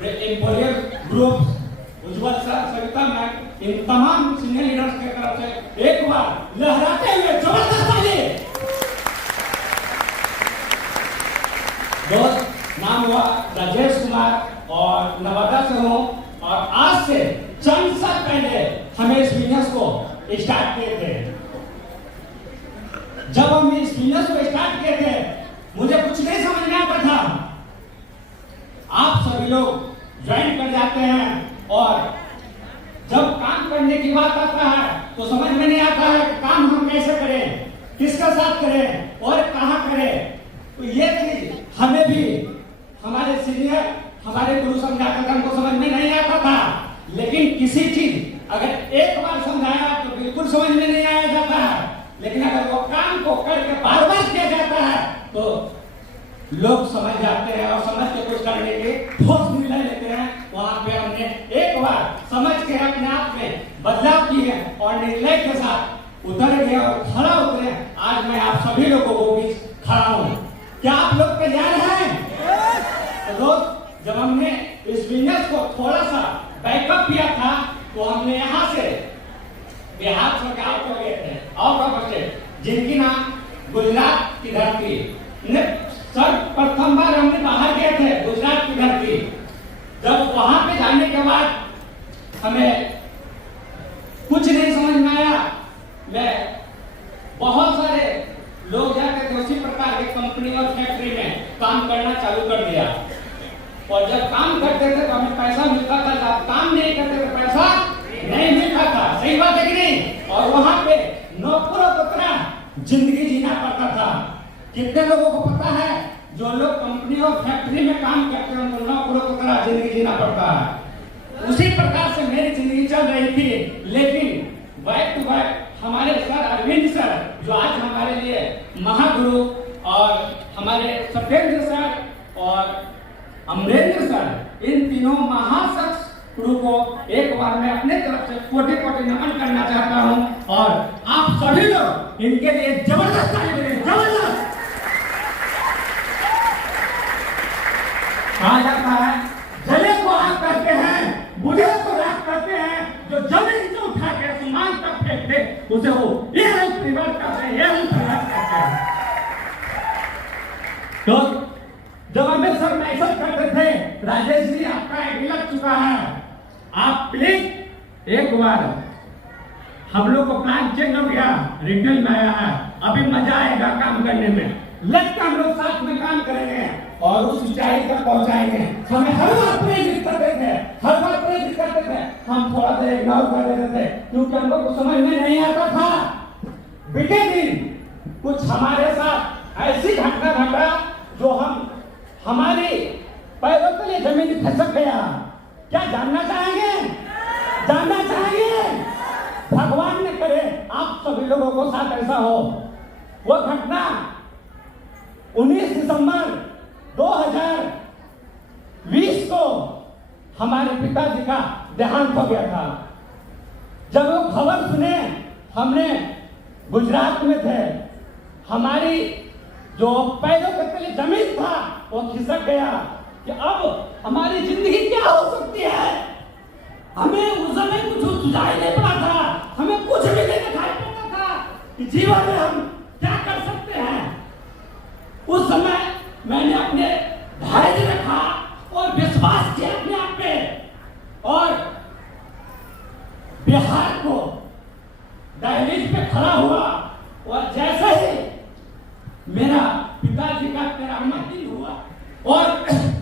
एम्पोरियल group, उज्जवल sir, Savita ma'am, इन तमाम senior leaders के तरफ से एक बार लहराते हुए जबरदस्त ताली। दोस्त नाम हुआ राजेश कुमार और नवादा से हूँ और आज से चंद साल पहले हमें इस बिजनेस को स्टार्ट किए थे। जब हम इस बिजनेस को स्टार्ट किए थे मुझे कुछ नहीं समझ में आता था। आप सभी लोग ज्वाइन कर जाते हैं और जब काम करने की बात आता है तो समझ में नहीं आता है काम हम कैसे करें, किसका साथ करें और कहां करें। तो ये चीज हमें भी हमारे सीनियर, हमारे गुरु समझाते थे, हमको समझ में नहीं आता था। लेकिन किसी चीज अगर एक बार समझाया तो बिल्कुल समझ में नहीं आया जाता है, लेकिन अगर वो काम को करके बार बार किया जाता है तो लोग समझ जाते हैं और समझ के कुछ करने के ठोस निर्णय लेते हैं। वहां पे हमने एक बार समझ के अपने आप में बदलाव किए और निर्णय के साथ उतर गए और खड़ा उतरे। आज मैं आप सभी लोगों को बीच खड़ा हूं। क्या आप लोग तैयार हैं? तो दोस्त, जब हमने इस बिजनेस को थोड़ा सा बैकअप किया था तो हमने यहाँ से बिहार से आउट हो गए थे, आउट ऑफ स्टेट, जिनकी नाम गुजरात की धरती ने सर प्रथम बार हमने बाहर गए थे गुजरात की धरती। जब वहां पे जाने के बाद हमें कुछ नहीं समझ में आया। मैं बहुत सारे लोग जाते थे उसी प्रकार की कंपनी और फैक्ट्री में काम करना चालू कर दिया और जब काम करते थे तो हमें पैसा मिलता था, जब काम नहीं करते थे पैसा नहीं मिलता था। सही बात है कि नहीं? और वहां पे नौकरों की तरह जिंदगी जीना पड़ता था। कितने लोगों को पता है जो लोग कंपनी और फैक्ट्री में काम करते हैं उनको नौकरों की तरह जिंदगी जीना पड़ता है। उसी प्रकार से मेरी जिंदगी चल रही थी। लेकिन बैक टू बैक हमारे सर अरविंद सर, जो आज हमारे लिए महागुरु, और हमारे सत्येंद्र सर और अमरेंद्र सर, इन तीनों महाशख्स गुरु को एक बार मैं अपने तरफ से कोटि कोटि नमन करना चाहता हूं और आप सभी लोग इनके लिए जबरदस्त ताली बजाएं। जबरदस्त। कहा जाता है जले को आग करते हैं, बुझे को राख करते हैं, जो जमीन से उठा के आसमान तक फेंकते उसे वो एरन परिवर्त करते हैं, एरन परिवर्त करते हैं। तो जब हमें सब मैसेज करते थे राजेश जी आपका आईडी लग चुका है, आप प्लीज एक बार, हम लोग को प्लान चेंज हो गया, रिटर्न में आया है, अभी मजा आएगा काम करने में, लगता हम लोग साथ में काम करेंगे और उस ऊंचाई तक पहुंचाएंगे। हमें हर बार प्रेरित करते थे, हर बार प्रेरित करते थे, हम थोड़ा सा इग्नोर कर देते थे क्योंकि हम लोग को समझ में नहीं आता था। बीते दिन कुछ हमारे साथ ऐसी घटना घटा जो हमारी पैरों के लिए जमीन खसक गया। क्या जानना चाहेंगे? जानना चाहेंगे? भगवान ने करे आप सभी लोगों को साथ ऐसा हो। वो घटना 19 दिसंबर 2020 को हमारे पिताजी का देहांत हो गया था। जब वो खबर सुने, हमने गुजरात में थे, हमारी जो पैरों के तले जमीन था वो खिसक गया कि अब हमारी जिंदगी क्या हो सकती है। हमें उस समय कुछ सुझाई नहीं पड़ा था, हमें कुछ भी नहीं दिखाई पड़ता था कि जीवन में हम क्या कर सकते हैं। उस समय मैंने अपने धैर्य रखा और विश्वास किया अपने आप पे और बिहार को दहलीज पे खड़ा हुआ और जैसे ही मेरा पिताजी का करामती हुआ और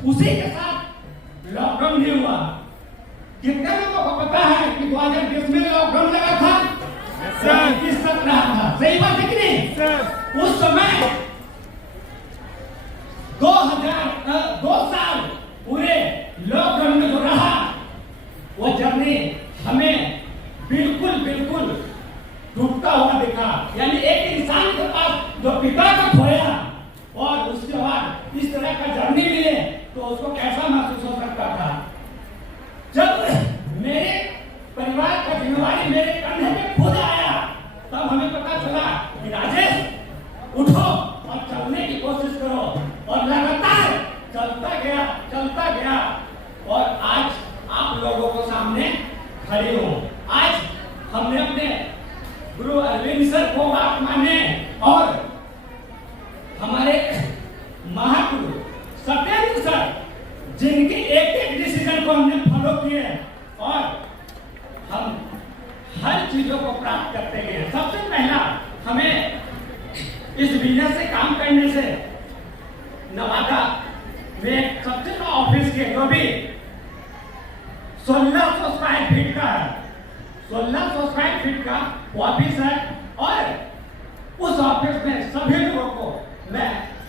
उसी के साथ लॉकडाउन भी हुआ। कितने लोगों को पता है कि 2020 में लॉकडाउन लगा था? किस तक रहा था? सही बात है कि नहीं? उस समय 2 साल पूरे लॉकडाउन में जो रहा वो जर्नी हमें बिल्कुल टूटता हुआ दिखा। यानी एक इंसान के पास जो पिता का खोया और उसके बाद इस तरह का जर्नी मिले तो उसको कैसा महसूस हो सकता था। जब मेरे परिवार का जिम्मेवारी मेरे कंधे पे खुद आया तब हमें पता चला कि राजेश उठो और चलने की कोशिश करो और लगातार चलता गया और आज आप लोगों को सामने खड़ी हूं। आज हमने अपने गुरु अरविंद सर को बात माने और हमारे महागुरु सत्येंद्र सर जिनके एक एक डिसीजन को हमने फॉलो किए और हम हर चीजों को प्राप्त करते गए। सबसे पहला हमें इस बिजनेस से काम करने से नवादा में सबसे बड़ा ऑफिस के जो भी 1600 स्क्वायर फीट का है, 1600 स्क्वायर फीट का ऑफिस है और उस ऑफिस में सभी लोगों को मैं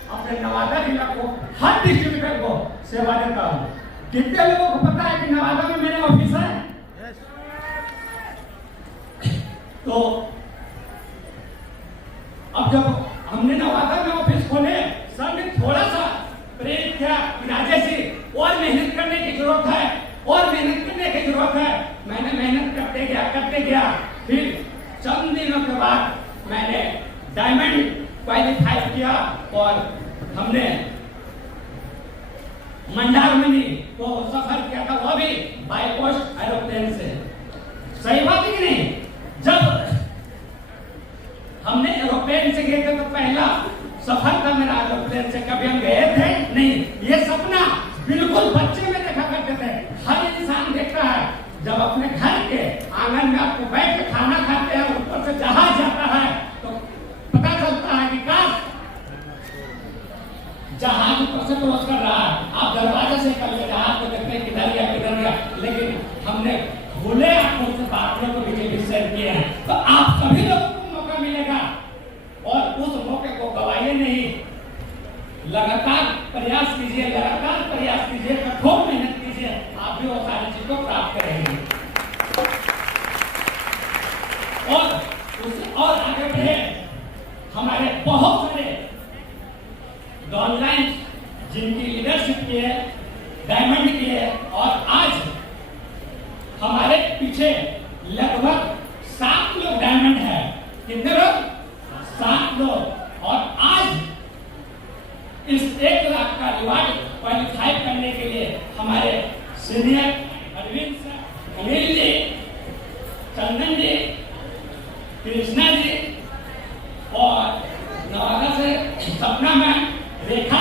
अपने नवादा जिला को हर डिस्ट्रीब्यूटर को सेवा देता हूँ। कितने लोगों को पता है कि नवादा में मेरे ऑफिस है? तो अब जब हमने नवादा में ऑफिस खोले, सर ने थोड़ा सा प्रेरित किया कि राजेश जी और मेहनत करने की जरूरत है, और मेहनत करने की जरूरत है। मैंने मेहनत करते गया। फिर चंद दिनों के बाद मैंने डायमंड क्वालिफाई किया और हमने मंडारमनी को सफर किया था, वो भी बाय पोस्ट एरोप्लेन से। सही बात है कि नहीं? जब हमने एरोप्लेन से गए थे तो पहला सफर था मेरा एरोप्लेन से, कभी हम गए थे नहीं। ये सपना बिल्कुल बच्चे में देखा करते थे। हर इंसान देखता है जब अपने घर के आंगन में आपको बैठ के खाना खाते हैं, ऊपर से जहाज जाता है तो पता चलता है कि काश जहाज ऊपर से क्रॉस कर रहा है, आप दरवाजे से कर ले जहाज को देखते हैं किधर गया। लेकिन हमने खुले आंखों से बातों को भी शेयर किए हैं। तो आप सभी लोगों को मौका मिलेगा और उस मौके को गवाइए नहीं। लगातार प्रयास कीजिए, कठोर मेहनत कीजिए, आप भी वो सारी चीज को प्राप्त करेंगे और आगे बढ़े। हमारे बहुत सारे डाउनलाइन जिनकी लीडरशिप की है, डायमंड की है, और आज हमारे पीछे लगभग 7 लोग डायमंड है। कितने लोग? 7 लोग। और आज इस 1 लाख का रिवार्ड क्वालिफाई करने के लिए हमारे सीनियर अरविंद सर, अनिल जी, चंदन जी, कृष्णा जी और नवादा से सपना मैम, रेखा